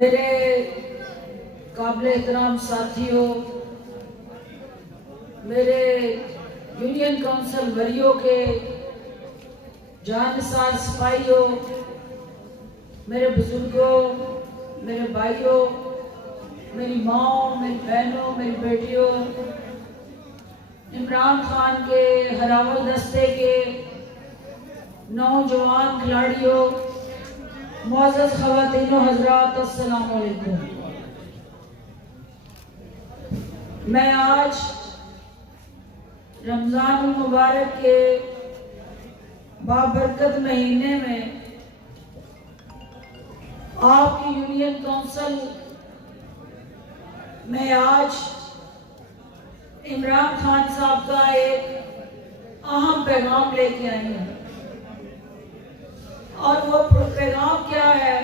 मेरे काबिल एहतराम साथियों, मेरे यूनियन काउंसिल वरियों के जानसार सिपाहियों, मेरे बुजुर्गों, मेरे भाइयों, मेरी माओ, मेरी बहनों, मेरी बेटियों, इमरान खान के हरावल दस्ते के नौजवान खिलाड़ियों, मुअज़्ज़ज़ ख़वातीनो हज़रात, अस्सलाम वालेकुम। मैं आज रमज़ान मुबारक के बाबरकत महीने में आपकी यूनियन काउंसिल में आज इमरान खान साहब का एक अहम पैगाम लेके आई हूँ। और वो पैगाम क्या है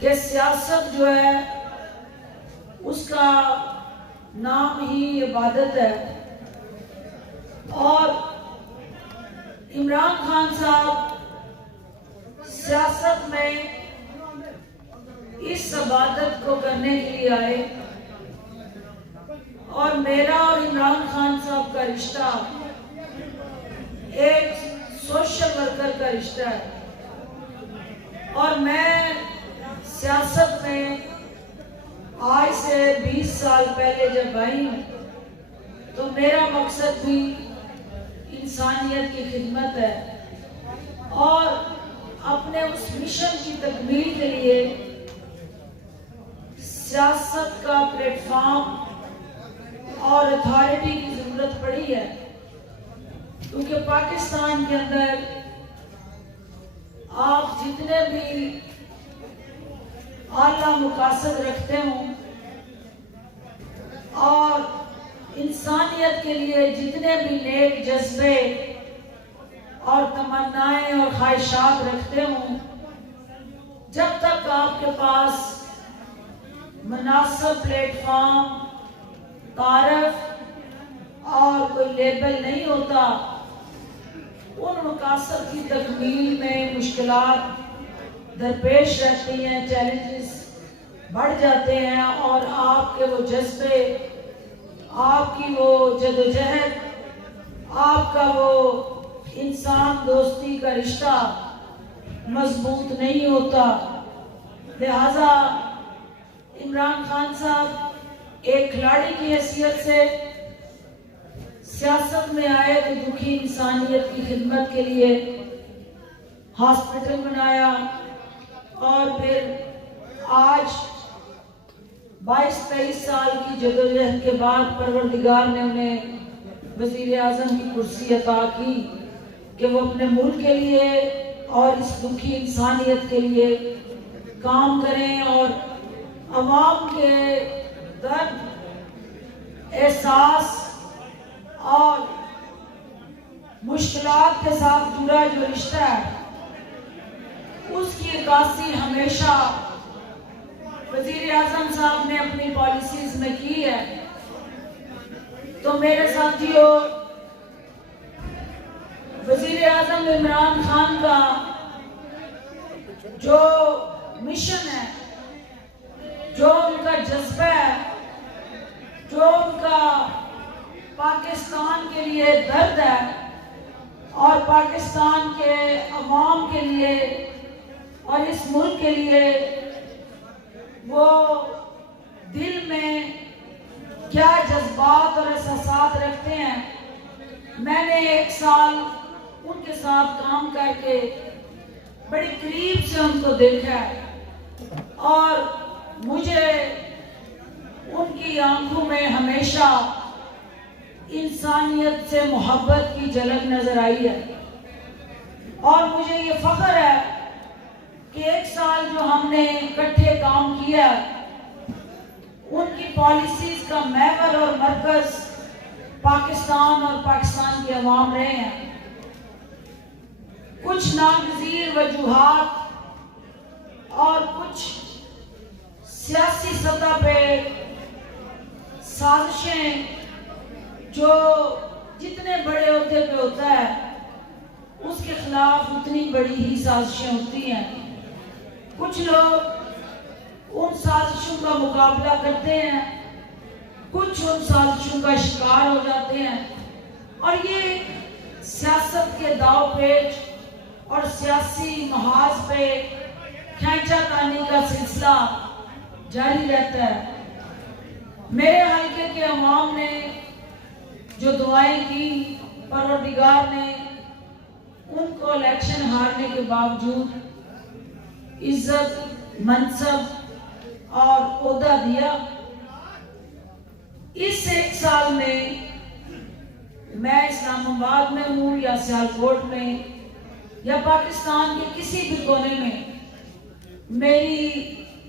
कि सियासत जो है उसका नाम ही इबादत है, और इमरान खान साहब सियासत में इस इबादत को करने के लिए आए। और मेरा और इमरान खान साहब का रिश्ता एक सोशल वर्कर का रिश्ता है। और मैं सियासत में आज से 20 साल पहले जब आई तो मेरा मकसद भी इंसानियत की खिदमत है, और अपने उस मिशन की तकमील के लिए सियासत का प्लेटफॉर्म और अथॉरिटी की जरूरत पड़ी है। क्योंकि पाकिस्तान के अंदर आप जितने भी आला मुकासद रखते हो और इंसानियत के लिए जितने भी नेक जज्बे और तमन्नाएं और ख्वाहिशात रखते हो, जब तक आपके पास मुनासिब प्लेटफॉर्म, तारफ और कोई लेबल नहीं होता, उन मकासद की तकमील में मुश्किलात दरपेश रहती हैं, चैलेंजेस बढ़ जाते हैं, और आपके वो जज्बे, आपकी वो जदोजहद, आपका वो इंसान दोस्ती का रिश्ता मजबूत नहीं होता। लिहाजा इमरान खान साहब एक खिलाड़ी की हैसियत से सियासत में आए तो दुखी इंसानियत की खिदमत के लिए हॉस्पिटल बनाया, और फिर आज 22-23 साल की जदोजहद के बाद परवरदिगार ने उन्हें वजीर आज़म की कुर्सी अता की कि वो अपने मुल्क के लिए और इस दुखी इंसानियत के लिए काम करें, और अवाम के दर्द, एहसास और मुश्किलात के साथ जुड़ा जो रिश्ता है उसकी अक्कासी हमेशा वजीर आज़म साहब ने अपनी पॉलिसीज में की है। तो मेरे साथियों, वजीर आज़म इमरान खान का जो मिशन है, जो उनका जज्बा है, जो उनका पाकिस्तान के लिए दर्द है और पाकिस्तान के अवाम के लिए और इस मुल्क के लिए वो दिल में क्या जज्बात और एहसास रखते हैं, मैंने 1 साल उनके साथ काम करके बड़ी करीब से उनको देखा है, और मुझे उनकी आंखों में हमेशा इंसानियत से मोहब्बत की झलक नजर आई है। और मुझे ये फख्र है कि 1 साल जो हमने इकट्ठे काम किया, उनकी पॉलिसीज का महवर और मरकज पाकिस्तान और पाकिस्तान के अवाम रहे हैं। कुछ नागजीर वजूहात और कुछ सियासी सतह पे साजिशें जो जितने बड़े ओहदे पे होता है उसके खिलाफ उतनी बड़ी ही साजिशें होती हैं। कुछ लोग उन साजिशों का मुकाबला करते हैं, कुछ उन साजिशों का शिकार हो जाते हैं और ये सियासत के दाव पेच और सियासी महाज पे खींचातानी का सिलसिला जारी रहता है। मेरे हल्के के अवाम ने जो दुआएं की, परवरदिगार ने उनको इलेक्शन हारने के बावजूद इज्जत, मनसब और ओहदा दिया। इस एक साल में मैं इस्लामाबाद में हूँ या सियालकोट में या पाकिस्तान के किसी भी कोने में, मेरी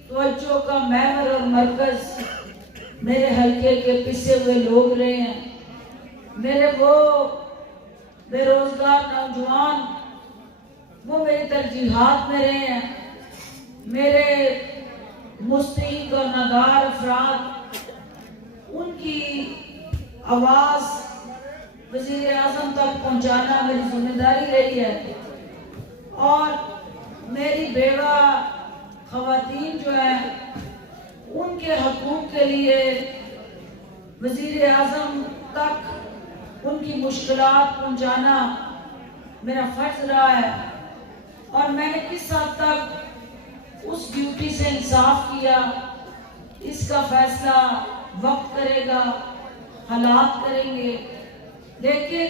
तवज्जो का महवर और मरकज मेरे हल्के के पिसे हुए लोग रहे हैं। मेरे वो बेरोजगार नौजवान, वो मेरी तरजीहात में रहे हैं। मेरे मुस्तहिक और नादार अफराद, उनकी आवाज़ वज़ीर आज़म तक पहुंचाना मेरी जिम्मेदारी रही है। और मेरी बेवा ख़वातीन जो है, उनके हकूक़ के लिए वज़ीर आज़म तक उनकी मुश्किलात पहुंचाना मेरा फ़र्ज़ रहा है। और मैंने किस हद तक उस ड्यूटी से इंसाफ किया, इसका फैसला वक्त करेगा, हालात करेंगे। लेकिन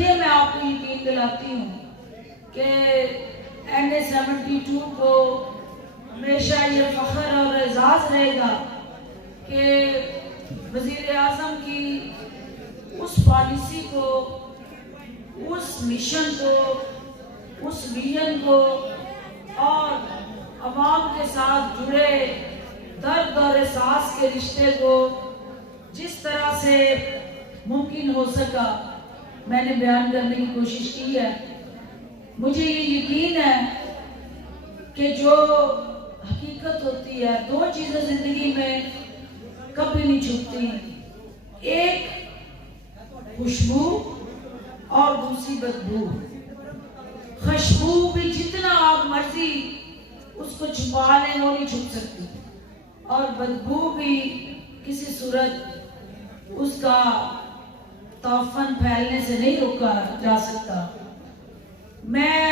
ये मैं आपको यकीन दिलाती हूँ कि NA-72 को हमेशा ये फ़ख्र और एजाज़ रहेगा कि वज़ीर आज़म की उस पॉलिसी को, उस मिशन को, उस विजन को और अवाम के साथ जुड़े दर्द और एहसास के रिश्ते को जिस तरह से मुमकिन हो सका मैंने बयान करने की कोशिश की है। मुझे ये यकीन है कि जो हकीकत होती है, दो चीज़ें ज़िंदगी में कभी नहीं छुपती, एक खुशबू और दूसरी बदबू। खुशबू भी जितना आप मर्जी उसको छुपा लें वो नहीं छुप सकती, और बदबू भी किसी सूरत उसका तौफन फैलने से नहीं रोका जा सकता। मैं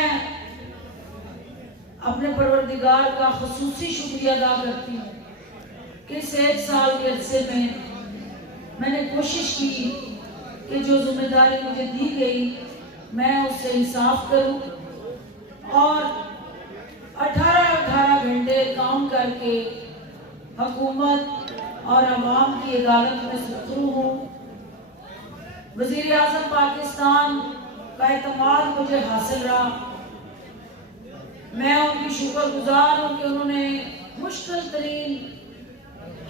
अपने परवरदिगार का खुसूसी शुक्रिया अदा करती हूँ कि इस एक साल के अरसे में मैंने कोशिश की कि जो जिम्मेदारी मुझे दी गई मैं उससे इंसाफ करूँ और 18 घंटे काम करके हुकूमत और अवाम की अदालत में सुरखरू हूँ। वज़ीर आज़म पाकिस्तान का एतमाद मुझे हासिल रहा। मैं उनकी शुक्रगुजार हूँ कि उन्होंने मुश्किल तरीन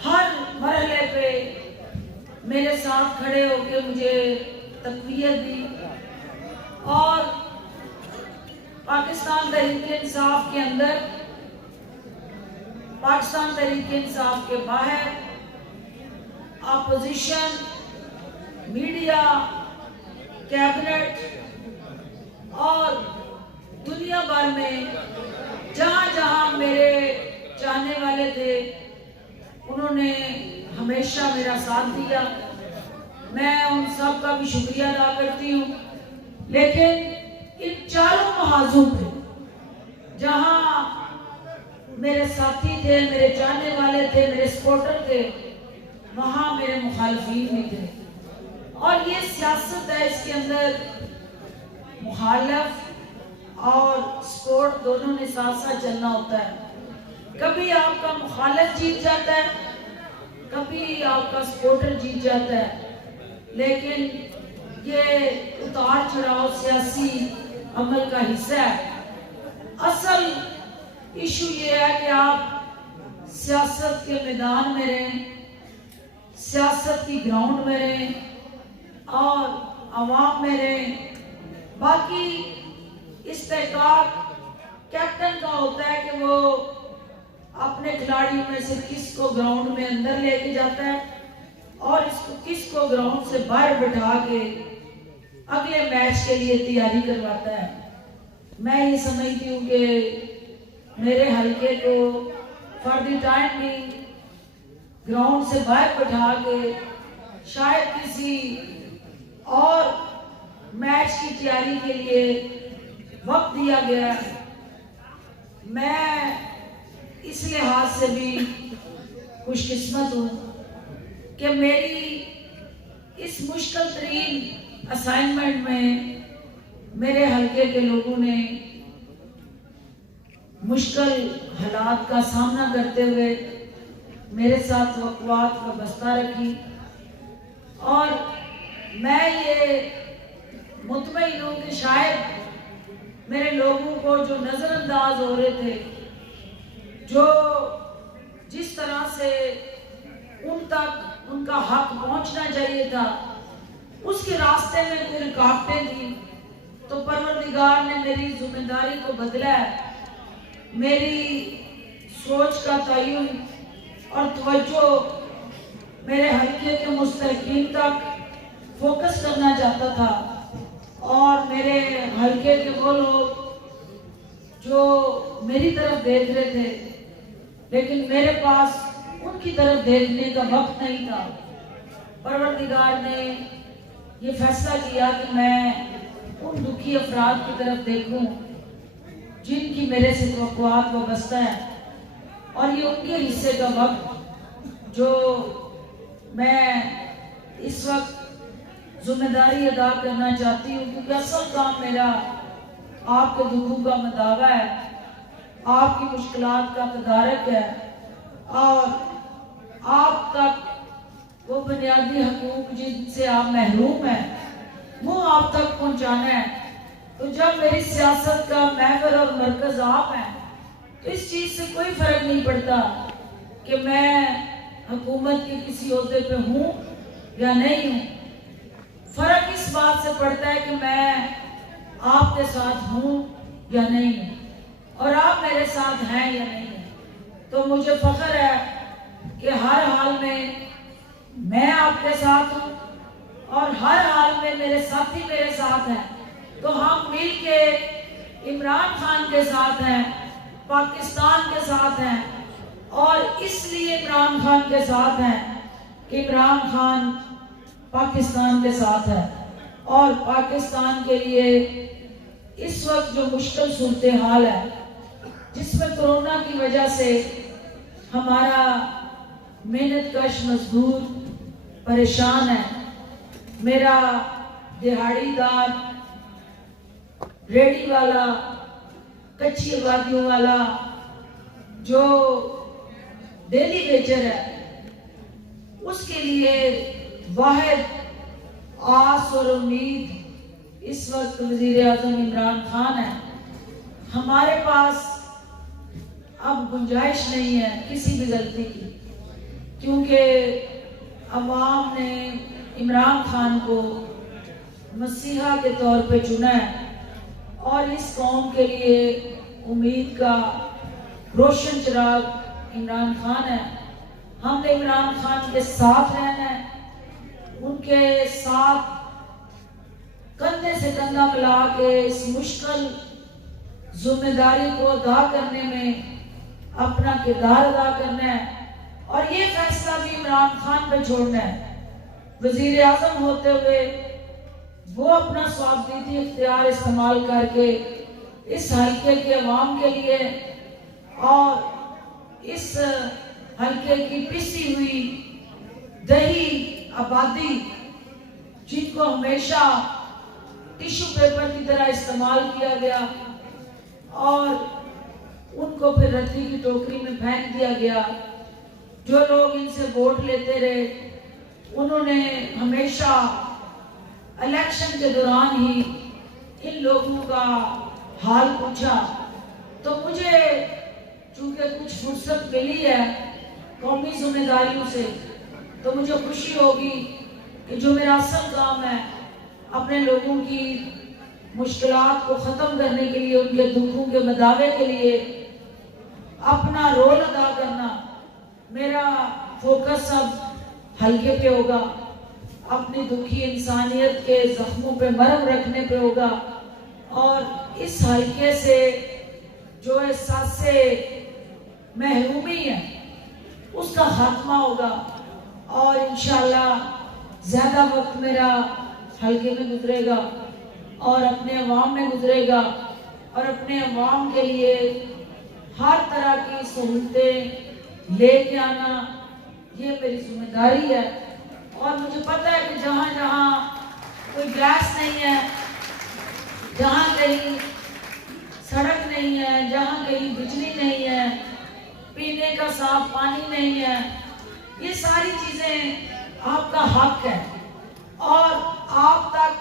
हर मरहले पे मेरे साथ खड़े होकर मुझे तक़वियत दी और पाकिस्तान तहरीक-ए-इंसाफ के अंदर, पाकिस्तान तहरीक-ए-इंसाफ के बाहर अपोजिशन, मीडिया, कैबिनेट और दुनिया भर में जहाँ जहाँ मेरे चाहने वाले थे उन्होंने हमेशा मेरा साथ दिया। मैं उन सब का भी शुक्रिया अदा करती हूँ। लेकिन इन चारों महाजों पे जहाँ मेरे साथी थे, मेरे चाहने वाले थे, मेरे सपोर्टर थे, वहाँ मेरे मुखालफीन भी थे। और ये सियासत है, इसके अंदर मुखालफ और सपोर्ट दोनों ने साथ साथ चलना होता है। कभी आपका मुखालफ जीत जाता है, कभी आपका सपोर्टर जीत जाता है, लेकिन ये उतार चढ़ाव सियासी अमल का हिस्सा है। असल इशू ये है कि आप सियासत के मैदान में रहें, सियासत की ग्राउंड में रहें और अवाम में रहें। बाकी इस्तेहकाक कैप्टन का होता है कि वो अपने खिलाड़ियों में से किसको ग्राउंड में अंदर लेके जाता है और इसको किसको ग्राउंड से बाहर बिठा के अगले मैच के लिए तैयारी करवाता है। मैं ये समझती हूँ कि मेरे हल्के को फॉर द टाइम भी ग्राउंड से बाहर बैठा के शायद किसी और मैच की तैयारी के लिए वक्त दिया गया। मैं इस लिहाज से भी खुशकिस्मत हूँ कि मेरी इस मुश्किल तरीन असाइनमेंट में मेरे हल्के के लोगों ने मुश्किल हालात का सामना करते हुए मेरे साथ वक़्त वाबस्ता रखी। और मैं ये मुतमईन हूँ कि शायद मेरे लोगों को जो नज़रअंदाज हो रहे थे, जो जिस तरह से उन तक उनका हक पहुंचना चाहिए था, उसके रास्ते में कोई रुकावटें थी, तो परवरदिगार ने मेरी जिम्मेदारी को बदला है। मेरी सोच का तयन और तवज्जो मेरे हल्के के मुस्तहकीन तक फोकस करना चाहता था। और मेरे हल्के के वो लोग जो मेरी तरफ देख रहे थे, लेकिन मेरे पास उनकी तरफ देखने का वक्त नहीं था। परवरदिगार ने ये फैसला किया कि मैं उन दुखी अफराद की तरफ देखूं जिनकी मेरे से तवक्कुआत वाबस्ता है, और ये उनके हिस्से का वक्त जो मैं इस वक्त जिम्मेदारी अदा करना चाहती हूँ, क्योंकि असल काम मेरा आपके दुखों का मदावा है, आपकी मुश्किलात का तदारक है, और आप तक वो बुनियादी हकूक जिनसे आप महरूम हैं वो आप तक पहुँचाना है। तो जब मेरी सियासत का महवर और मरकज आप हैं, तो इस चीज़ से कोई फर्क नहीं पड़ता कि मैं हुकूमत के किसी ओहदे पे हूँ या नहीं हूँ। फर्क इस बात से पड़ता है कि मैं आपके साथ हूँ या नहीं हूँ, और आप मेरे साथ हैं या नहीं हैं। तो मुझे फख्र है कि हर हाल में मैं आपके साथ हूँ, और हर हाल में मेरे साथी मेरे साथ हैं। तो हम मिल के इमरान खान के साथ हैं, पाकिस्तान के साथ हैं, और इसलिए इमरान खान के साथ हैं कि इमरान खान पाकिस्तान के साथ है। और पाकिस्तान के लिए इस वक्त जो मुश्किल सूरत हाल है, जिसमें कोरोना की वजह से हमारा मेहनत कश मजदूर परेशान है, मेरा दिहाड़ीदार, रेडी वाला, कच्ची आबादियों वाला जो डेली वेजर है, उसके लिए वाहिद आस और उम्मीद इस वक्त वजीर आज़म इमरान खान है। हमारे पास अब गुंजाइश नहीं है किसी भी गलती की, क्योंकि अवाम ने इमरान खान को मसीहा के तौर पे चुना है, और इस कौम के लिए उम्मीद का रोशन चिराग इमरान खान है। हमने इमरान खान के साथ रहना है, उनके साथ कंधे से कंधा मिला के इस मुश्किल जिम्मेदारी को अदा करने में अपना किरदार अदा करना है, और ये फैसला भी इमरान खान पे छोड़ना है। वजीर आज़म होते हुए वो अपना स्वाबदीदी इख्तियार इस्तेमाल करके इस हल्के के अवाम के लिए और इस हल्के की पिसी हुई दही आबादी, जिनको हमेशा टिश्यू पेपर की तरह इस्तेमाल किया गया और उनको फिर रद्दी की टोकरी में फेंक दिया गया, जो लोग इनसे वोट लेते रहे, उन्होंने हमेशा इलेक्शन के दौरान ही इन लोगों का हाल पूछा। तो मुझे चूंकि कुछ फुर्सत मिली है कौमी जिम्मेदारियों से, तो मुझे खुशी होगी कि जो मेरा असल काम है, अपने लोगों की मुश्किलात को ख़त्म करने के लिए, उनके दुखों के मदावे के लिए अपना रोल अदा करना, मेरा फोकस अब हल्के पे होगा, अपनी दुखी इंसानियत के जख्मों पे मरहम रखने पे होगा, और इस हल्के से जो एहसास से महरूमी है उसका खात्मा होगा। और इंशाल्लाह ज़्यादा वक्त मेरा हल्के में गुजरेगा और अपने अवाम में गुजरेगा और अपने अवाम के लिए हर तरह की सहूलतें लेके आना ये मेरी जिम्मेदारी है। और मुझे पता है कि जहाँ जहाँ कोई गैस नहीं है, जहाँ कहीं सड़क नहीं है, जहाँ कहीं बिजली नहीं है, पीने का साफ पानी नहीं है, ये सारी चीजें आपका हक है और आप तक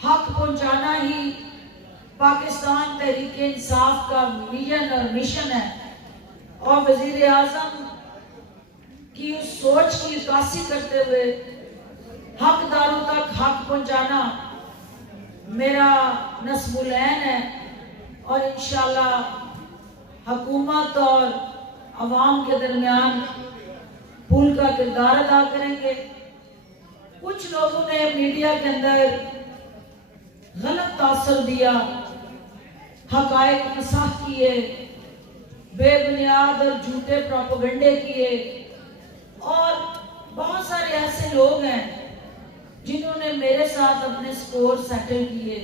हक पहुंचाना ही पाकिस्तान तहरीक इंसाफ का विजन और मिशन है। और वजीर आजम की उस सोच की अक्कासी करते हुए हकदारों तक हक पहुंचाना मेरा नस्बुल ऐन है। और इंशाल्लाह हुकूमत और अवाम के दरमियान पुल का किरदार अदा करेंगे। कुछ लोगों ने मीडिया के अंदर गलत तासर दिया, हकायक नसाह किए, बेबुनियाद और झूठे प्रोपेगेंडे किए और बहुत सारे ऐसे लोग हैं जिन्होंने मेरे साथ अपने स्कोर सेटल किए।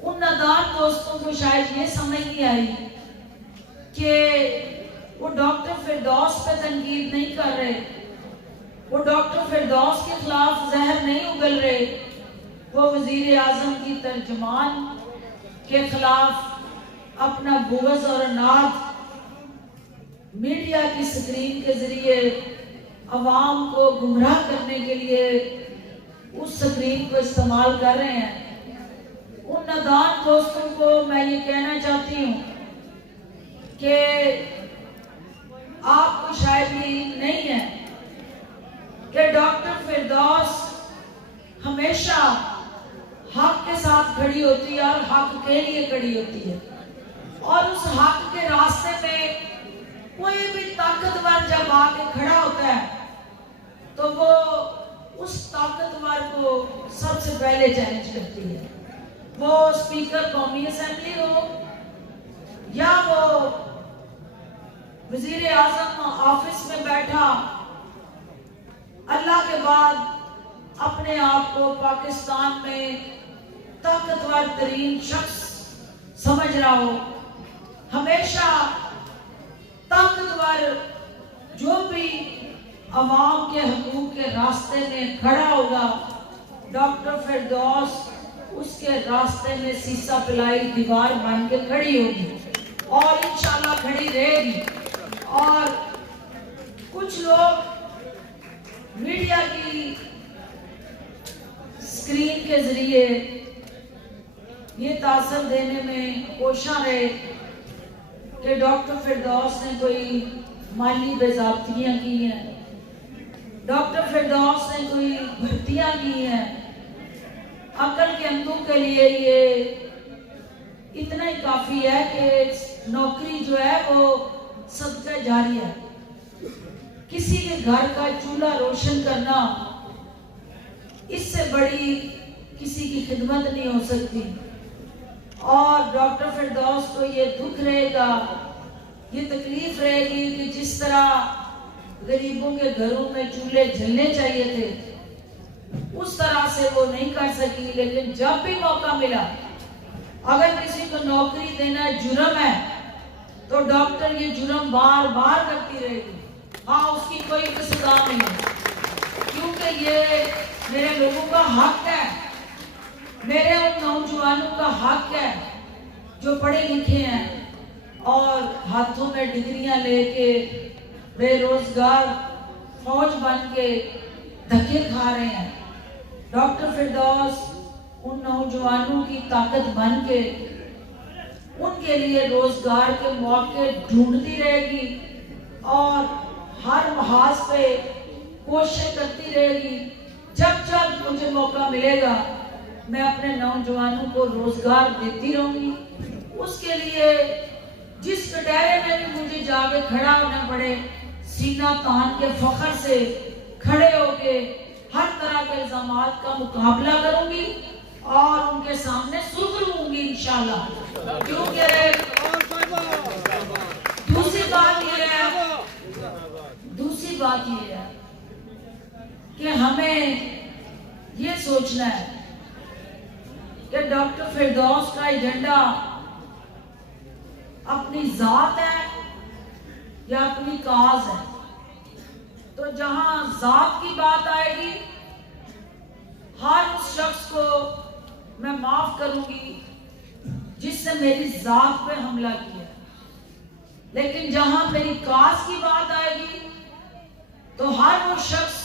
उन नादान दोस्तों को शायद ये समझ नहीं आई कि वो डॉक्टर फिरदौस पे तनकीद नहीं कर रहे, वो डॉक्टर फिरदौस के खिलाफ जहर नहीं उगल रहे, वो वजीर आजम की तर्जमान के खिलाफ अपना बुग़्ज़ और अनाद मीडिया की स्क्रीन के जरिए अवाम को गुमराह करने के लिए उस स्क्रीन को इस्तेमाल कर रहे हैं। उन नादान दोस्तों को मैं ये कहना चाहती हूँ कि आपको शायद ये नहीं है कि डॉक्टर फिरदौस हमेशा हक के साथ खड़ी होती है और हक के लिए खड़ी होती है। और उस हक के रास्ते में कोई भी ताकतवर जब आके खड़ा होता है तो वो उस ताकतवर को सबसे पहले चैलेंज करती है। वो स्पीकर कौमी असेंबली हो या वो वजीर आजम ऑफिस में बैठा अल्लाह के बाद अपने आप को पाकिस्तान में ताकतवर तरीन शख्स समझ रहा हो, हमेशा ताकतवर जो भी अवाम के हकूक के रास्ते में खड़ा होगा, डॉक्टर फिरदौस उसके रास्ते में सीसा पिलाई दीवार बन के खड़ी होगी और इंशाल्लाह खड़ी रहेगी। और कुछ लोग मीडिया की स्क्रीन के जरिए ये तासर देने में कोशिश रहे कि डॉक्टर फिरदौस ने कोई माली बेज़ाब्तियां की हैं, डॉक्टर फिरदौस ने कोई भर्तियां की हैं। अकल के अंधों के लिए ये इतना ही काफी है कि नौकरी जो है वो सदका जारी है। किसी के घर का चूल्हा रोशन करना इससे बड़ी किसी की खिदमत नहीं हो सकती। और डॉक्टर फिरदौस को ये दुख रहेगा, ये तकलीफ रहेगी कि जिस तरह गरीबों के घरों में चूल्हे जलने चाहिए थे उस तरह से वो नहीं कर सकी। लेकिन जब भी मौका मिला, अगर किसी को नौकरी देना जुर्म है तो डॉक्टर ये जुर्म बार बार करती रहेगी। हाँ, उसकी कोई सजा नहीं है, क्योंकि ये मेरे लोगों का हक है, मेरे उन नौजवानों का हक है जो पढ़े लिखे हैं और हाथों में डिग्रियां लेके बेरोजगार फौज बन के धक्के खा रहे हैं। डॉक्टर फिरदौस उन नौजवानों की ताकत बन के उनके लिए रोजगार के मौके ढूंढती रहेगी और हर महाज पे कोशिश करती रहेगी। जब जब मुझे मौका मिलेगा मैं अपने नौजवानों को रोजगार देती रहूंगी। उसके लिए जिस कटहरे में भी मुझे जाके खड़ा होना पड़े, सीना तान के फख्र से खड़े होके हर तरह के इल्जामात का मुकाबला करूंगी और उनके सामने सुधरूंगी इंशाल्लाह। क्योंकि बात ये है कि हमें ये सोचना है कि डॉक्टर फिरदौस का एजेंडा अपनी जात है या अपनी काज है। तो जहां जात की बात आएगी, हर उस शख्स को मैं माफ करूंगी जिसने मेरी जात पे हमला किया। लेकिन जहां मेरी काज की बात आएगी तो हर वो शख्स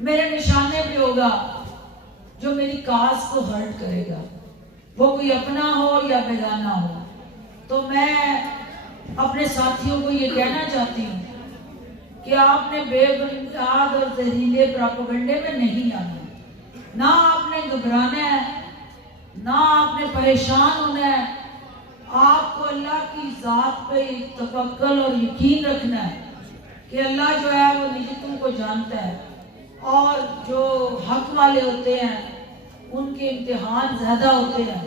मेरे निशाने पे होगा जो मेरी काज को हर्ट करेगा, वो कोई अपना हो या बेगाना हो। तो मैं अपने साथियों को ये कहना चाहती हूँ कि आपने बेबुनियाद और जहरीले प्रोपेगेंडे में नहीं आना, ना आपने घबराना है, ना आपने परेशान होना है। आपको अल्लाह की जात पे तवक्कुल और यकीन रखना है कि अल्लाह जो है वो निजतों को जानता है, और जो हक वाले होते हैं उनके इम्तिहान ज्यादा होते हैं,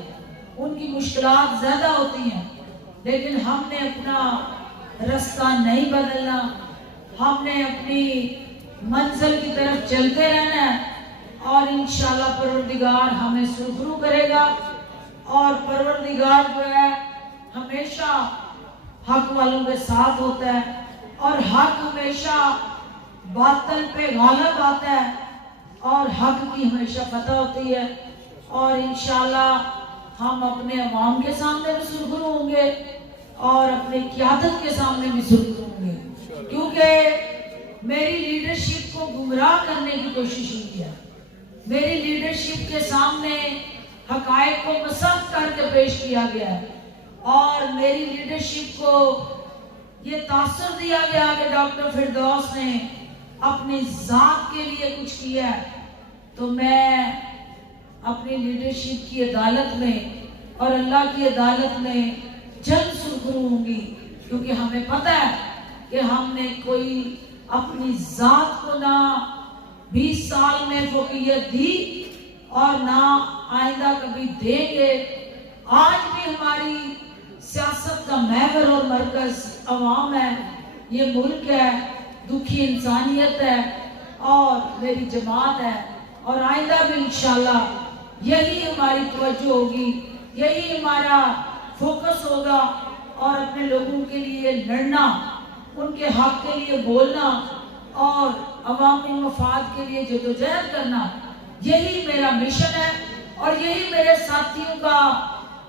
उनकी मुश्किलात ज्यादा होती हैं। लेकिन हमने अपना रास्ता नहीं बदलना, हमने अपनी मंजिल की तरफ चलते रहना है, और इंशाल्लाह परवरदिगार हमें सुरखरू करेगा। और परवरदिगार जो है हमेशा हक वालों के साथ होता है, और हक हमेशा बातिल पे गालिब आता है, और हक की हमेशा फतह होती है। और इंशाल्लाह हम अपने अवाम के सामने भी सुरखरू होंगे और अपने क़यादत के सामने भी सुरखरू होंगे, क्योंकि मेरी लीडरशिप को गुमराह करने की कोशिश हुई है। मेरी लीडरशिप के सामने हकायक को मसख्त करके पेश किया गया है, और मेरी लीडरशिप को ये तासुर दिया गया कि डॉक्टर फिरदौस ने अपनी जात के लिए कुछ किया है। तो मैं अपनी लीडरशिप की अदालत में और अल्लाह की अदालत में जल्द सुरखरू होंगी, क्योंकि हमें पता है कि हमने कोई अपनी जात को ना 20 साल में फौकियत दी और ना आइंदा कभी देंगे। आज भी हमारी सियासत का महवर और मरकज अवाम है, ये मुल्क है, दुखी इंसानियत है और मेरी जमात है, और आइंदा भी इंशाल्लाह यही हमारी तवज्जो होगी, यही हमारा फोकस होगा। और अपने लोगों के लिए लड़ना, उनके हक के लिए बोलना और अवामी मफाद के लिए जदोजहद करना, यही मेरा मिशन है और यही मेरे साथियों का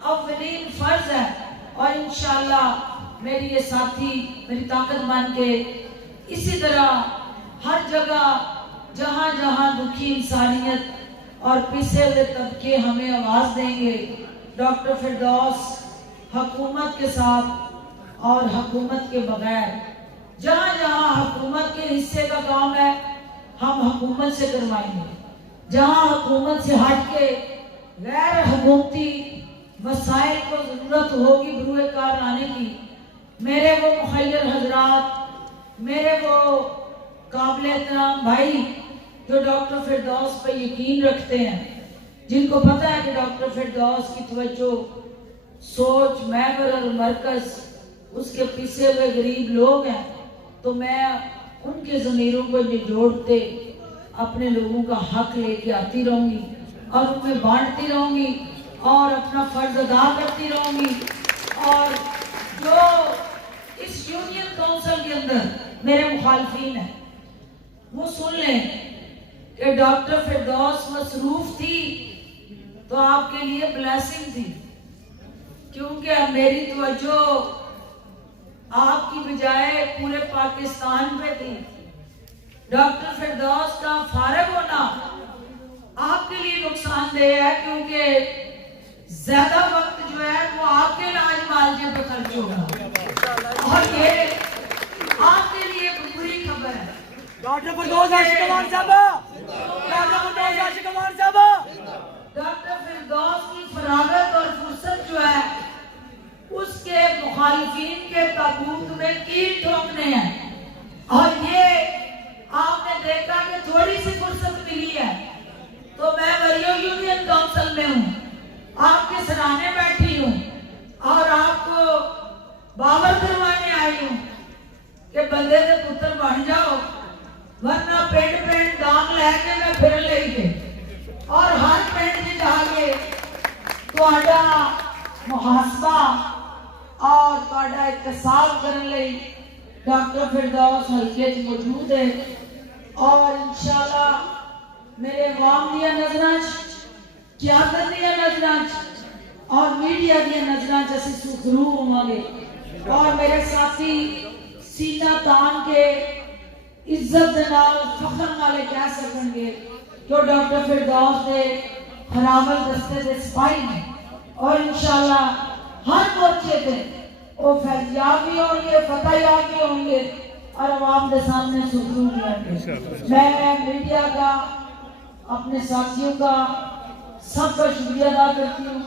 अव्वलीन फर्ज है। और इंशाल्लाह मेरी ये साथी मेरी ताकत बन के इसी तरह हर जगह जहां जहां दुखी इंसानियत और पिसे हुए तबके हमें आवाज देंगे, डॉक्टर फिरदौस हुकूमत के साथ और हुकूमत के बगैर, जहां जहां हुकूमत के हिस्से का काम है हम हुकूमत से करवाएंगे। जहां हुकूमत से हट के गैर हुकूमती वसाइल को जरूरत होगी बरूए कार लाने की, मेरे वो मुखय्यर हजरात, मेरे वो काबिल एहतराम भाई जो डॉक्टर फिरदौस पर यकीन रखते हैं, जिनको पता है कि डॉक्टर फिरदौस की तवज्जो, सोच, महवर और मरकज उसके पिसे हुए गरीब लोग हैं, तो मैं उनके ज़मीरों को निचोड़ते अपने लोगों का हक लेके आती रहूंगी और उनमें बांटती रहूंगी और अपना फर्ज अदा करती रहूंगी। और जो इस यूनियन काउंसिल के अंदर मेरे मुखालफीन हैं वो सुन लें कि डॉक्टर फिरदौस मसरूफ थी तो आपके लिए ब्लेसिंग थी, क्योंकि अब मेरी तवज्जो आपकी बजाय पूरे पाकिस्तान पे थी। डॉक्टर फिरदौस का फारग होना आपके लिए नुकसानदेह है, क्योंकि ज्यादा वक्त जो है वो आपके इलाज मालजे पे खर्च होगा, और ये आपके लिए बुरी खबर है। डॉक्टर फिरदौस आशिक अमान साहब, डॉक्टर फिरदौस आशिक अमान साहब, डॉक्टर फिरदौस की फरागत और फुर्सत जो है उसके मुखालिफिन के ताबूत में कील ठोकने हैं, और ये आपने देखा कि थोड़ी सी फुर्सत मिली है तो मैं वरियो यूनियन काउंसिल में हूँ, आपके सराहने बैठी हूँ और आपको बावर करवाने आई हूँ कि बंदे के पुत्र बन जाओ, वरना पिंड पिंड दाम लैके मैं फिर लेंगे और हर पिंड में जाके तुहाडा मुहासबा और तुहाडा इत्तेसाब करने लई डॉक्टर फिरदौस हल्के च मौजूद है। और इंशाअल्लाह मेरे अवाम दियां नज़रां च, क़यादत दियां नज़रां च और मीडिया दियां नज़रां च असीं सुखरू होवांगे और मेरे साथी सीना तान के इज्जत दे नाल फख्र नाल कह सकणगे कि डॉक्टर फिरदौस दे हरामल दस्ते दे सिपाही ने और इंशाअल्लाह हर मोर्चे पे वो फैज़याब भी होंगे, फतेहयाब भी होंगे और अवाम के सामने सुखरू होंगे। मैं मीडिया का, अपने साथियों का सबका शुक्रिया अदा करती हूँ।